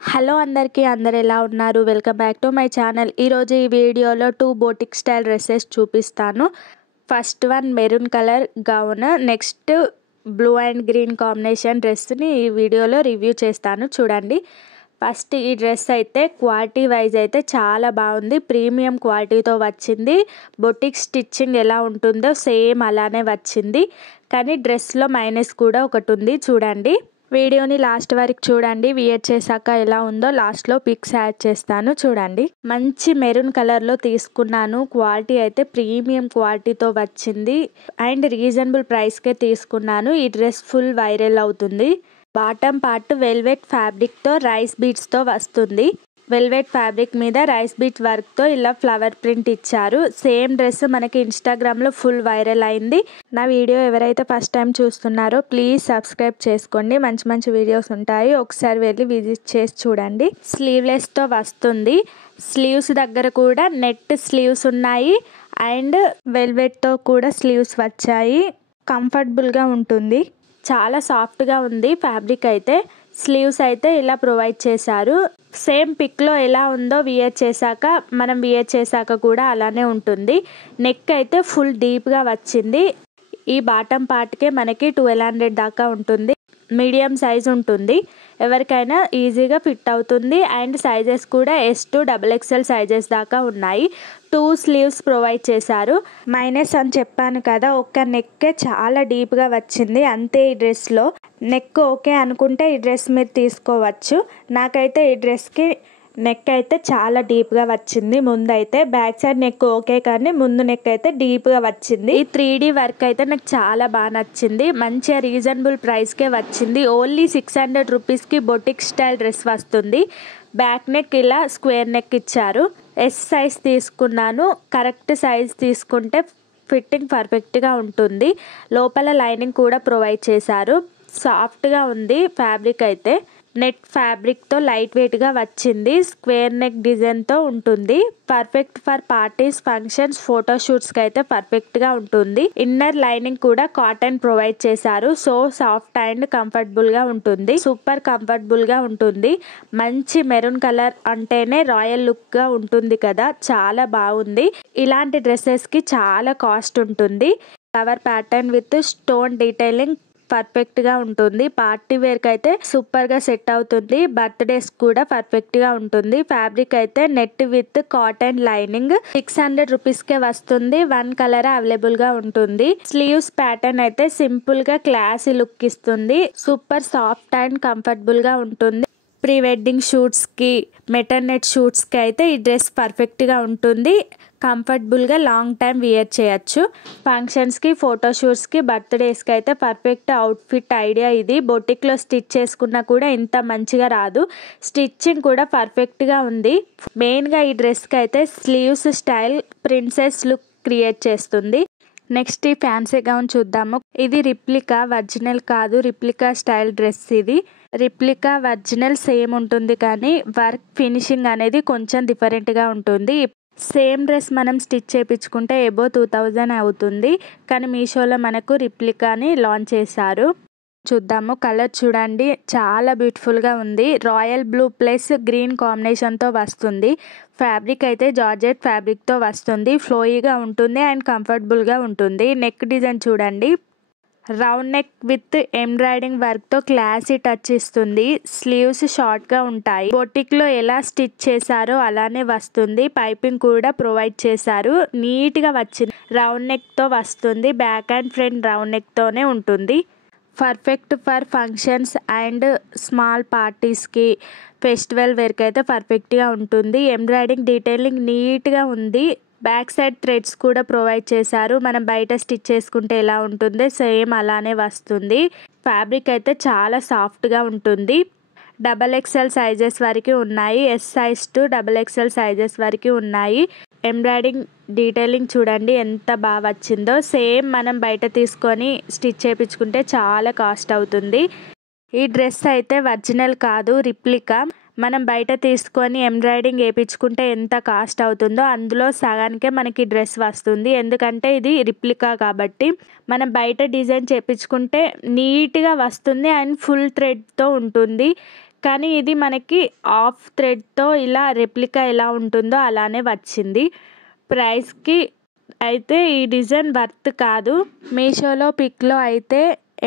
Hello అందరికీ అందరు ఎలా ఉన్నారు? Welcome back to my channel. ఈరోజు ఈ వీడియోలో 2 బోటిక్ స్టైల్ డ్రెస్సెస్ చూపిస్తాను. First one maroon colour gown, next blue and green combination డ్రెస్ని ఈ వీడియోలో రివ్యూ చేస్తాను, చూడండి. ఫస్ట్ ఈ డ్రెస్ అయితే క్వాలిటీ వైజ్ అయితే చాలా బాగుంది. ప్రీమియం క్వాలిటీతో వచ్చింది. బొటిక్ స్టిచ్చింగ్ ఎలా ఉంటుందో సేమ్ అలానే వచ్చింది. కానీ డ్రెస్లో మైనస్ కూడా ఒకటి ఉంది, చూడండి. వీడియోని లాస్ట్ వరకు చూడండి. వియర్ చేశాక ఎలా ఉందో లాస్ట్లో పిక్స్ యాడ్ చేస్తాను, చూడండి. మంచి మెరూన్ కలర్లో తీసుకున్నాను. క్వాలిటీ అయితే ప్రీమియం క్వాలిటీతో వచ్చింది అండ్ రీజనబుల్ ప్రైస్కే తీసుకున్నాను. ఈ డ్రెస్ ఫుల్ వైరల్ అవుతుంది. బాటమ్ పార్ట్ వెల్వెట్ ఫ్యాబ్రిక్తో రైస్ బీడ్స్తో వస్తుంది. వెల్వెట్ ఫ్యాబ్రిక్ మీద రైస్ బీట్ వర్క్తో ఇలా ఫ్లవర్ ప్రింట్ ఇచ్చారు. సేమ్ డ్రెస్ మనకి ఇన్స్టాగ్రామ్లో ఫుల్ వైరల్ అయింది. నా వీడియో ఎవరైతే ఫస్ట్ టైం చూస్తున్నారో ప్లీజ్ సబ్స్క్రైబ్ చేసుకోండి. మంచి మంచి వీడియోస్ ఉంటాయి, ఒకసారి వెళ్ళి విజిట్ చేసి చూడండి. స్లీవ్లెస్తో వస్తుంది. స్లీవ్స్ దగ్గర కూడా నెట్ స్లీవ్స్ ఉన్నాయి అండ్ వెల్వెట్తో కూడా స్లీవ్స్ వచ్చాయి. కంఫర్టబుల్గా ఉంటుంది. చాలా సాఫ్ట్గా ఉంది ఫ్యాబ్రిక్ అయితే. స్లీవ్స్ అయితే ఇలా ప్రొవైడ్ చేశారు. సేమ్ పిక్లో ఎలా ఉందో వియర్ చేశాక కూడా అలానే ఉంటుంది. నెక్ అయితే ఫుల్ డీప్గా వచ్చింది. ఈ బాటమ్ పార్ట్కే మనకి 1200 దాకా ఉంటుంది. మీడియం సైజ్ ఉంటుంది. ఎవరికైనా ఈజీగా ఫిట్ అవుతుంది అండ్ సైజెస్ కూడా S to XXL సైజెస్ దాకా ఉన్నాయి. 2 స్లీవ్స్ ప్రొవైడ్ చేశారు. మైనస్ అని చెప్పాను కదా, ఒక్క నెక్కే చాలా డీప్గా వచ్చింది అంతే. ఈ డ్రెస్లో నెక్ ఓకే అనుకుంటే ఈ డ్రెస్ మీరు తీసుకోవచ్చు. నాకైతే ఈ డ్రెస్కి నెక్ అయితే చాలా డీప్గా వచ్చింది. ముందైతే బ్యాక్ సైడ్ నెక్ ఓకే కానీ ముందు నెక్ అయితే డీప్గా వచ్చింది. ఈ 3D వర్క్ అయితే నాకు చాలా బాగా నచ్చింది. మంచిగా రీజనబుల్ ప్రైస్కే వచ్చింది. ఓన్లీ 600 రూపీస్కి బొటిక్ స్టైల్ డ్రెస్ వస్తుంది. బ్యాక్ నెక్ ఇలా స్క్వేర్ నెక్ ఇచ్చారు. S సైజ్ తీసుకున్నాను. కరెక్ట్ సైజ్ తీసుకుంటే ఫిట్టింగ్ పర్ఫెక్ట్గా ఉంటుంది. లోపల లైనింగ్ కూడా ప్రొవైడ్ చేశారు. సాఫ్ట్గా ఉంది ఫ్యాబ్రిక్ అయితే. నెట్ ఫ్యాబ్రిక్తో లైట్ వెయిట్గా వచ్చింది. స్క్వేర్ నెక్ డిజైన్తో ఉంటుంది. పర్ఫెక్ట్ ఫర్ పార్టీస్, ఫంక్షన్స్, ఫోటోషూట్స్కి అయితే పర్ఫెక్ట్గా ఉంటుంది. ఇన్నర్ లైనింగ్ కూడా కాటన్ ప్రొవైడ్ చేశారు. సో సాఫ్ట్ అండ్ కంఫర్టబుల్గా ఉంటుంది. సూపర్ కంఫర్టబుల్గా ఉంటుంది. మంచి మెరూన్ కలర్ అంటేనే రాయల్ లుక్గా ఉంటుంది కదా, చాలా బాగుంది. ఇలాంటి డ్రెస్సెస్కి చాలా కాస్ట్ ఉంటుంది. Flower pattern with stone detailing పర్ఫెక్ట్గా ఉంటుంది. పార్టీ వేర్కి అయితే సూపర్గా సెట్ అవుతుంది. బర్త్డేస్ కూడా పర్ఫెక్ట్గా ఉంటుంది. ఫ్యాబ్రిక్ అయితే నెట్ విత్ కాటన్ లైనింగ్. 600 రూపీస్కే వస్తుంది. 1 కలర్ అవైలబుల్గా ఉంటుంది. స్లీవ్స్ ప్యాటర్న్ అయితే సింపుల్గా క్లాసీ లుక్ ఇస్తుంది. సూపర్ సాఫ్ట్ అండ్ కంఫర్టబుల్గా ఉంటుంది. ప్రీ వెడ్డింగ్ షూట్స్కి, మెటర్నెట్ షూట్స్కి అయితే ఈ డ్రెస్ పర్ఫెక్ట్గా ఉంటుంది. కంఫర్టబుల్గా లాంగ్ టైం వియర్ చేయొచ్చు. ఫంక్షన్స్కి, ఫోటోషూట్స్కి, బర్త్డేస్కి అయితే పర్ఫెక్ట్ అవుట్ఫిట్ ఐడియా ఇది. బొటిక్లో స్టిచ్ చేసుకున్నా కూడా ఇంత మంచిగా రాదు. స్టిచ్చింగ్ కూడా పర్ఫెక్ట్గా ఉంది. మెయిన్గా ఈ డ్రెస్కి అయితే sleeves style princess look create చేస్తుంది. నెక్స్ట్ ఈ ఫ్యాన్సీ గౌన్ చూద్దాము. ఇది రిప్లికా, ఒరిజినల్ కాదు. రిప్లికా స్టైల్ డ్రెస్ ఇది. రిప్లికా ఒరిజినల్ సేమ్ ఉంటుంది కానీ వర్క్ ఫినిషింగ్ అనేది కొంచెం డిఫరెంట్గా ఉంటుంది. సేమ్ డ్రెస్ మనం స్టిచ్ చేయించుకుంటే ఎబో 2000 అవుతుంది. కానీ మీషోలో మనకు రిప్లికాని లాంచ్ చేశారు. చూద్దాము. కలర్ చూడండి, చాలా బ్యూటిఫుల్గా ఉంది. రాయల్ బ్లూ ప్లస్ గ్రీన్ కాంబినేషన్తో వస్తుంది. ఫ్యాబ్రిక్ అయితే జార్జెట్ ఫ్యాబ్రిక్తో వస్తుంది. ఫ్లోయీగా ఉంటుంది అండ్ కంఫర్టబుల్గా ఉంటుంది. నెక్ డిజైన్ చూడండి, రౌండ్ నెక్ విత్ ఎంబ్రాయిడింగ్ వర్క్తో క్లాసీ టచ్ ఇస్తుంది. స్లీవ్స్ షార్ట్గా ఉంటాయి. బొటిక్లో ఎలా స్టిచ్ చేశారో అలానే వస్తుంది. పైపింగ్ కూడా ప్రొవైడ్ చేశారు. నీట్గా వచ్చింది. రౌండ్ నెక్తో వస్తుంది. బ్యాక్ అండ్ ఫ్రంట్ రౌండ్ నెక్తోనే ఉంటుంది. Perfect for functions and small పార్టీస్కి, ఫెస్టివల్ వేర్కి అయితే పర్ఫెక్ట్గా ఉంటుంది. ఎంబ్రాయిడింగ్ డీటెయిలింగ్ నీట్గా ఉంది. బ్యాక్ సైడ్ థ్రెడ్స్ కూడా ప్రొవైడ్ చేశారు. మనం బయట స్టిచ్ చేసుకుంటే ఎలా ఉంటుందో సేమ్ అలానే వస్తుంది. ఫ్యాబ్రిక్ అయితే చాలా సాఫ్ట్గా ఉంటుంది. XXL సైజెస్ వరకు ఉన్నాయి. S size to XXL sizes వరకు ఉన్నాయి. ఎంబ్రాయిడింగ్ డీటెయిలింగ్ చూడండి ఎంత బాగా వచ్చిందో. సేమ్ మనం బయట తీసుకొని స్టిచ్ చేయించుకుంటే చాలా కాస్ట్ అవుతుంది. ఈ డ్రెస్ అయితే ఒరిజినల్ కాదు, రిప్లికా. మనం బయట తీసుకొని ఎంబ్రాయిడింగ్ వేయించుకుంటే ఎంత కాస్ట్ అవుతుందో అందులో సగానికే మనకి డ్రెస్ వస్తుంది. ఎందుకంటే ఇది రిప్లికా కాబట్టి. మనం బయట డిజైన్ చేయించుకుంటే నీట్గా వస్తుంది అండ్ ఫుల్ థ్రెడ్తో ఉంటుంది. కానీ ఇది మనకి ఆఫ్ థ్రెడ్తో ఇలా రెప్లికా ఎలా ఉంటుందో అలానే వచ్చింది. ప్రైస్కి అయితే ఈ డిజైన్ వర్త్ కాదు. మీషోలో పిక్లో అయితే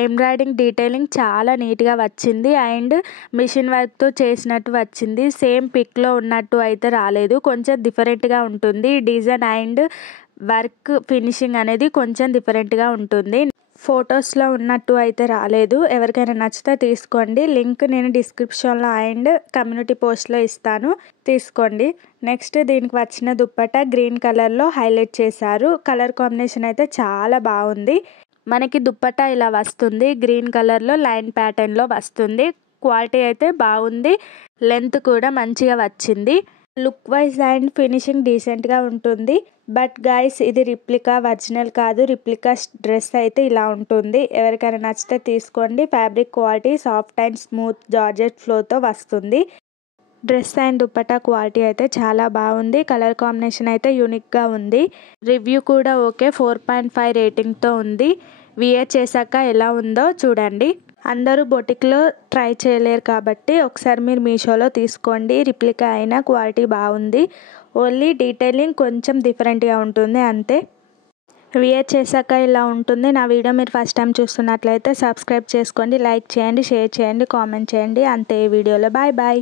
ఎంబ్రాయిడింగ్ డీటెయిలింగ్ చాలా నీట్గా వచ్చింది అండ్ మిషన్ వర్క్తో చేసినట్టు వచ్చింది. సేమ్ పిక్లో ఉన్నట్టు అయితే రాలేదు, కొంచెం డిఫరెంట్గా ఉంటుంది. డిజైన్ అండ్ వర్క్ ఫినిషింగ్ అనేది కొంచెం డిఫరెంట్గా ఉంటుంది. ఫొటోస్లో ఉన్నట్టు అయితే రాలేదు. ఎవరికైనా నచ్చితే తీసుకోండి. లింక్ నేను డిస్క్రిప్షన్లో అండ్ కమ్యూనిటీ పోస్ట్లో ఇస్తాను, తీసుకోండి. నెక్స్ట్ దీనికి వచ్చిన దుప్పట్టా గ్రీన్ కలర్లో హైలైట్ చేశారు. కలర్ కాంబినేషన్ అయితే చాలా బాగుంది. మనకి దుప్పట్టా ఇలా వస్తుంది, గ్రీన్ కలర్లో లైన్ ప్యాటర్న్లో వస్తుంది. క్వాలిటీ అయితే బాగుంది, లెంత్ కూడా మంచిగా వచ్చింది. లుక్ వైజ్ అండ్ ఫినిషింగ్ డీసెంట్గా ఉంటుంది. బట్ గైస్ ఇది రిప్లికా, ఒరిజినల్ కాదు. రిప్లికా డ్రెస్ అయితే ఇలా ఉంటుంది. ఎవరికైనా నచ్చితే తీసుకోండి. Fabric quality soft and smooth georgette ఫ్లోతో వస్తుంది. డ్రెస్ అండ్ దుప్పట్టా క్వాలిటీ అయితే చాలా బాగుంది. కలర్ కాంబినేషన్ అయితే యూనిక్గా ఉంది. రివ్యూ కూడా ఓకే, 4.5 రేటింగ్తో ఉంది. వియర్ చేశాక ఎలా ఉందో చూడండి. అందరూ బొటిక్లో ట్రై చేయలేరు కాబట్టి ఒకసారి మీరు మీషోలో తీసుకోండి. రిప్లికా అయినా క్వాలిటీ బాగుంది. ఓన్లీ డీటెయిలింగ్ కొంచెం డిఫరెంట్గా ఉంటుంది అంతే. వియర్ చేశాక ఇలా ఉంటుంది. నా వీడియో మీరు ఫస్ట్ టైం చూస్తున్నట్లయితే సబ్స్క్రైబ్ చేసుకోండి, లైక్ చేయండి, షేర్ చేయండి, కామెంట్ చేయండి. అంతే ఈ వీడియోలో. Bye bye.